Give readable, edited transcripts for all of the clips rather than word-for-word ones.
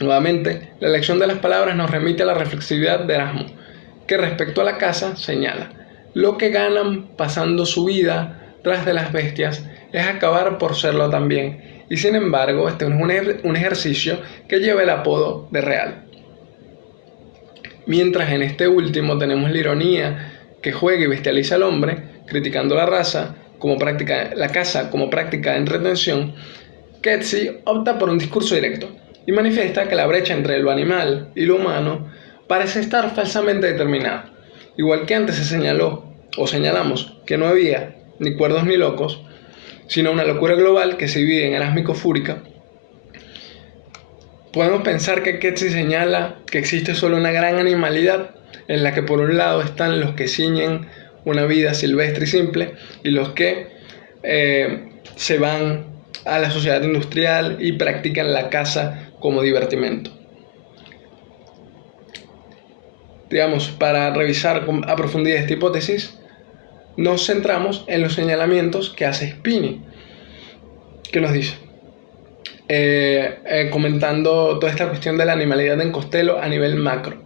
Nuevamente, la elección de las palabras nos remite a la reflexividad de Erasmo, que respecto a la caza señala: lo que ganan pasando su vida tras de las bestias es acabar por serlo también, y sin embargo este es un ejercicio que lleva el apodo de real. Mientras en este último tenemos la ironía que juega y bestializa al hombre, criticando la caza como práctica de entretención, Kedzie opta por un discurso directo y manifiesta que la brecha entre lo animal y lo humano parece estar falsamente determinada. Igual que antes se señaló o señalamos que no había ni cuerdos ni locos, sino una locura global que se divide en erásmico-fúrica, podemos pensar que Kedzie señala que existe solo una gran animalidad en la que por un lado están los que ciñen una vida silvestre y simple y los que se van a la sociedad industrial y practican la caza como divertimento. Digamos, para revisar a profundidad esta hipótesis, nos centramos en los señalamientos que hace Spini, que nos dice, comentando toda esta cuestión de la animalidad en Costello a nivel macro.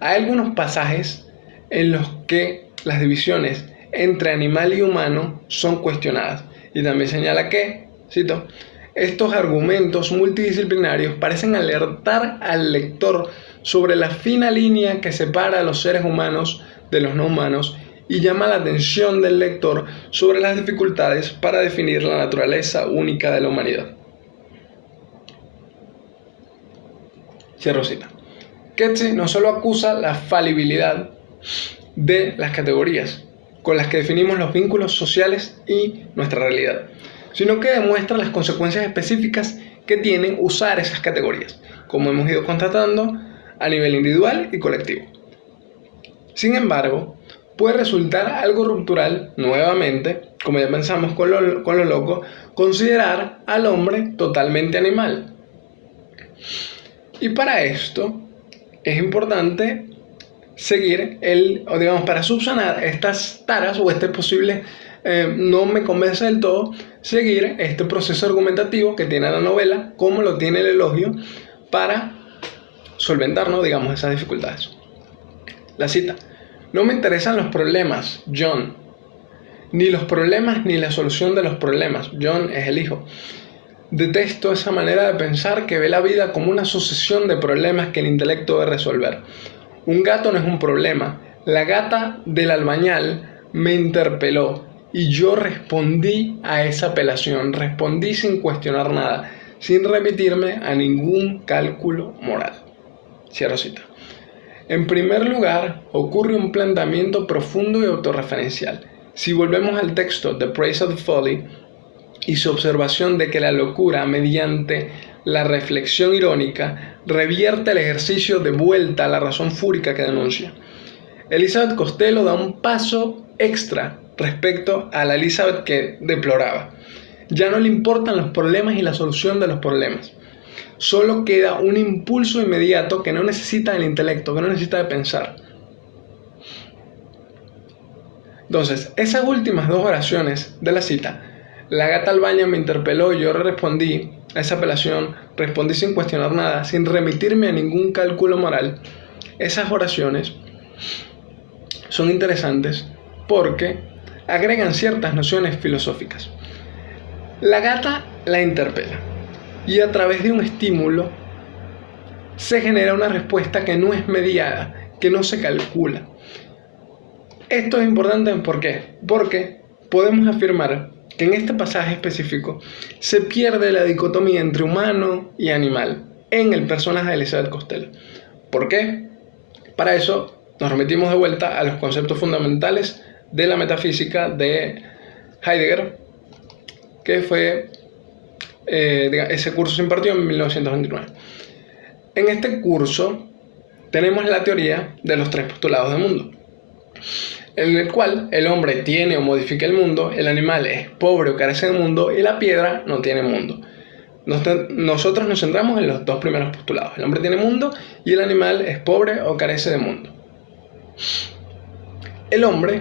Hay algunos pasajes en los que las divisiones entre animal y humano son cuestionadas, y también señala que, cito, estos argumentos multidisciplinarios parecen alertar al lector sobre la fina línea que separa a los seres humanos de los no humanos y llama la atención del lector sobre las dificultades para definir la naturaleza única de la humanidad. Cierro cita. Kedzie no solo acusa la falibilidad de las categorías con las que definimos los vínculos sociales y nuestra realidad, sino que demuestra las consecuencias específicas que tienen usar esas categorías, como hemos ido constatando a nivel individual y colectivo. Sin embargo, puede resultar algo ruptural, nuevamente, como ya pensamos con lo loco, considerar al hombre totalmente animal. Y para esto es importante seguir para subsanar estas taras o este posible no me convence del todo, seguir este proceso argumentativo que tiene la novela, como lo tiene el elogio, para solventarnos, digamos, esas dificultades. La cita: no me interesan los problemas, John, ni los problemas ni la solución de los problemas. John es el hijo. Detesto esa manera de pensar que ve la vida como una sucesión de problemas que el intelecto debe resolver. Un gato no es un problema. La gata del albañal me interpeló y yo respondí a esa apelación, respondí sin cuestionar nada, sin remitirme a ningún cálculo moral. Cierro cita. En primer lugar, ocurre un planteamiento profundo y autorreferencial. Si volvemos al texto The Praise of Folly y su observación de que la locura, mediante la reflexión irónica, revierte el ejercicio de vuelta a la razón fúrica que denuncia, Elizabeth Costello da un paso extra respecto a la Elizabeth que deploraba. Ya no le importan los problemas y la solución de los problemas. Solo queda un impulso inmediato que no necesita del intelecto, que no necesita de pensar. Entonces, esas últimas dos oraciones de la cita, la gata al baño me interpeló y yo respondí a esa apelación, respondí sin cuestionar nada, sin remitirme a ningún cálculo moral. Esas oraciones son interesantes porque agregan ciertas nociones filosóficas. La gata la interpela y a través de un estímulo se genera una respuesta que no es mediada, que no se calcula. Esto es importante, ¿por qué? Porque podemos afirmar que en este pasaje específico se pierde la dicotomía entre humano y animal en el personaje de Elizabeth Costello. ¿Por qué? Para eso nos remitimos de vuelta a los conceptos fundamentales de la metafísica de Heidegger, que fue ese curso se impartió en 1929. En este curso tenemos la teoría de los tres postulados del mundo, en el cual el hombre tiene o modifica el mundo, el animal es pobre o carece de mundo y la piedra no tiene mundo. Nosotros nos centramos en los dos primeros postulados. El hombre tiene mundo y el animal es pobre o carece de mundo. El hombre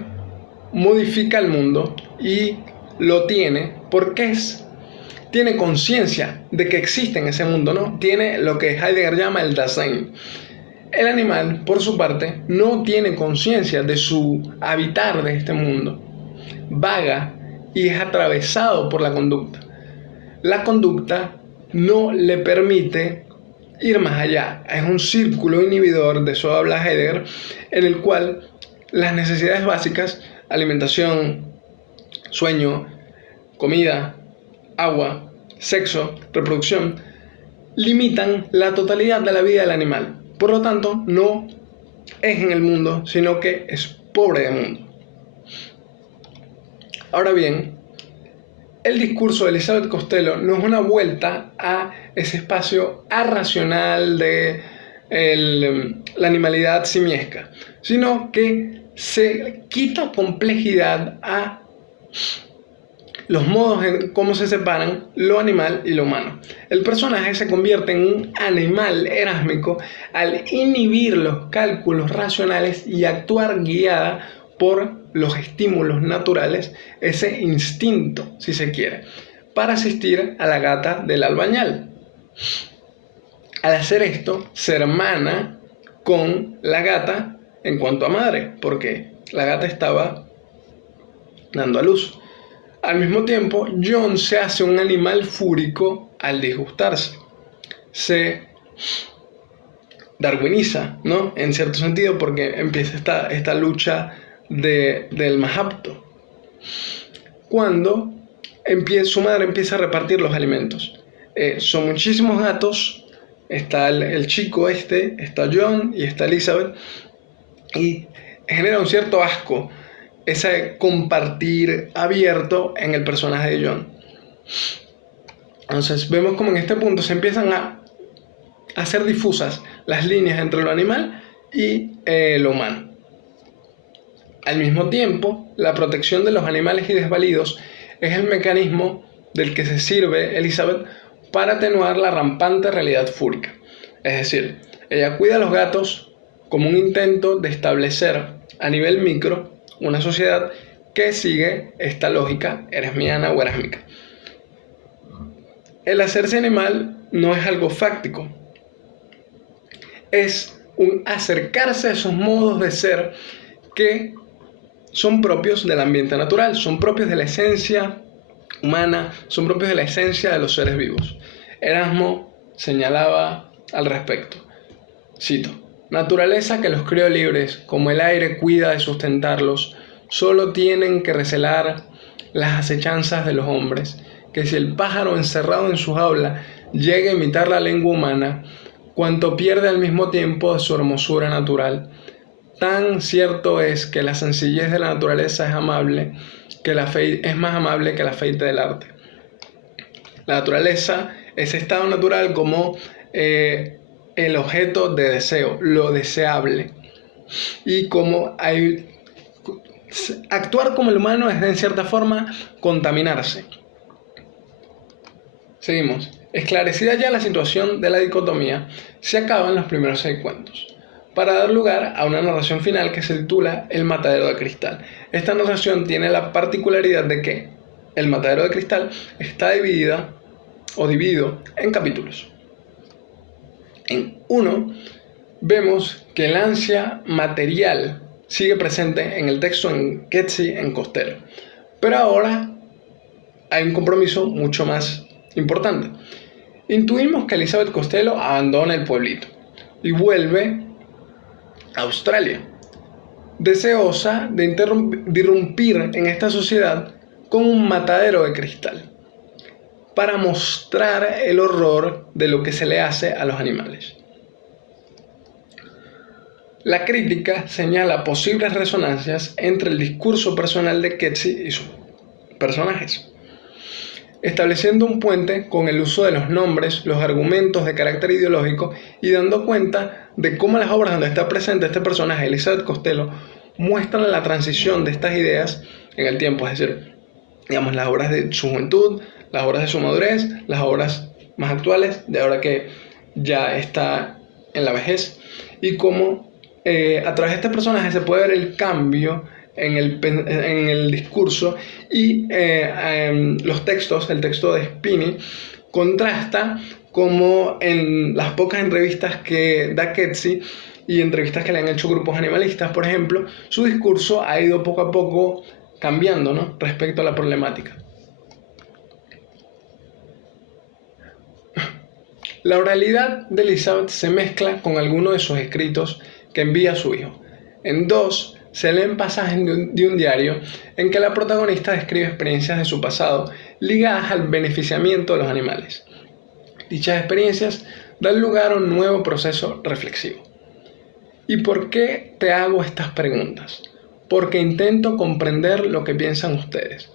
modifica el mundo y lo tiene porque es tiene conciencia de que existe en ese mundo, ¿no? Tiene lo que Heidegger llama el Dasein. El animal, por su parte, no tiene conciencia de su habitar de este mundo. Vaga y es atravesado por la conducta. La conducta no le permite ir más allá. Es un círculo inhibidor, de eso habla Heidegger, en el cual las necesidades básicas, alimentación, sueño, comida, agua, sexo, reproducción, limitan la totalidad de la vida del animal. Por lo tanto, no es en el mundo, sino que es pobre de mundo. Ahora bien, el discurso de Elizabeth Costello no es una vuelta a ese espacio arracional de la animalidad simiesca, sino que se quita complejidad a los modos en cómo se separan lo animal y lo humano. El personaje se convierte en un animal erásmico al inhibir los cálculos racionales y actuar guiada por los estímulos naturales, ese instinto, si se quiere, para asistir a la gata del albañal. Al hacer esto, se hermana con la gata en cuanto a madre, porque la gata estaba dando a luz. Al mismo tiempo, John se hace un animal fúrico al disgustarse. Se darwiniza, ¿no? En cierto sentido, porque empieza esta lucha del más apto. Cuando su madre empieza a repartir los alimentos. Son muchísimos gatos. Está el chico está John y está Elizabeth. Y genera un cierto asco ese compartir abierto en el personaje de John. Entonces vemos como en este punto se empiezan a hacer difusas las líneas entre lo animal y lo humano. Al mismo tiempo, la protección de los animales y desvalidos es el mecanismo del que se sirve Elizabeth para atenuar la rampante realidad fúrica. Es decir, ella cuida a los gatos como un intento de establecer a nivel micro una sociedad que sigue esta lógica erasmiana o erásmica. El hacerse animal no es algo fáctico, es un acercarse a esos modos de ser que son propios del ambiente natural, son propios de la esencia humana, son propios de la esencia de los seres vivos. Erasmo señalaba al respecto, cito: naturaleza que los crió libres, como el aire cuida de sustentarlos, solo tienen que recelar las acechanzas de los hombres, que si el pájaro encerrado en su jaula llega a imitar la lengua humana, cuanto pierde al mismo tiempo de su hermosura natural. Tan cierto es que la sencillez de la naturaleza es más amable que el afeite del arte. La naturaleza, ese estado natural como el objeto de deseo, lo deseable. Y como actuar como el humano es de, en cierta forma, contaminarse. Seguimos. Esclarecida ya la situación de la dicotomía, se acaban los primeros 6 cuentos, para dar lugar a una narración final que se titula El matadero de cristal. Esta narración tiene la particularidad de que el matadero de cristal está dividido en capítulos. En uno vemos que el ansia material sigue presente en el texto en Ketzi, en Costello, pero ahora hay un compromiso mucho más importante. Intuimos que Elizabeth Costello abandona el pueblito y vuelve a Australia, deseosa de irrumpir en esta sociedad con un matadero de cristal para mostrar el horror de lo que se le hace a los animales. La crítica señala posibles resonancias entre el discurso personal de Ketzi y sus personajes, estableciendo un puente con el uso de los nombres, los argumentos de carácter ideológico y dando cuenta de cómo las obras donde está presente este personaje, Elizabeth Costello, muestran la transición de estas ideas en el tiempo, es decir, digamos, las obras de su juventud, las obras de su madurez, las obras más actuales, de ahora que ya está en la vejez, y cómo a través de este personaje se puede ver el cambio en el discurso, y los textos, el texto de Spini, contrasta como en las pocas entrevistas que da Ketsi y entrevistas que le han hecho grupos animalistas, por ejemplo, su discurso ha ido poco a poco cambiando, ¿no?, respecto a la problemática. La oralidad de Elizabeth se mezcla con algunos de sus escritos que envía a su hijo. En dos se leen pasajes de un diario en que la protagonista describe experiencias de su pasado ligadas al beneficiamiento de los animales. Dichas experiencias dan lugar a un nuevo proceso reflexivo. ¿Y por qué te hago estas preguntas? Porque intento comprender lo que piensan ustedes,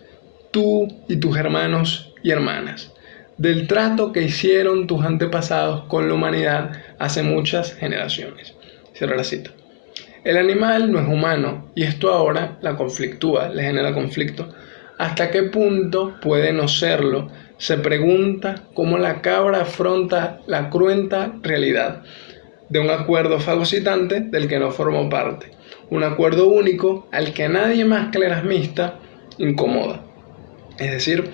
tú y tus hermanos y hermanas, del trato que hicieron tus antepasados con la humanidad hace muchas generaciones. Cierro la cita. El animal no es humano y esto ahora la conflictúa, le genera conflicto. ¿Hasta qué punto puede no serlo? Se pregunta cómo la cabra afronta la cruenta realidad de un acuerdo fagocitante del que no formó parte. Un acuerdo único al que nadie más que el erasmista incomoda. Es decir,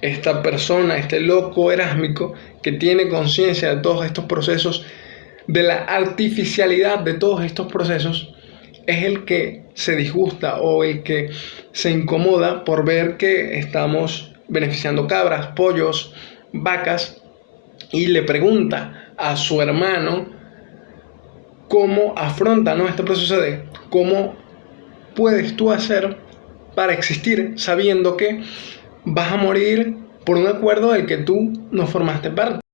esta persona, este loco erásmico que tiene conciencia de todos estos procesos, de la artificialidad de todos estos procesos, es el que se disgusta o el que se incomoda por ver que estamos beneficiando cabras, pollos, vacas, y le pregunta a su hermano cómo afronta, ¿no?, este proceso de cómo puedes tú hacer para existir sabiendo que vas a morir por un acuerdo del que tú no formaste parte.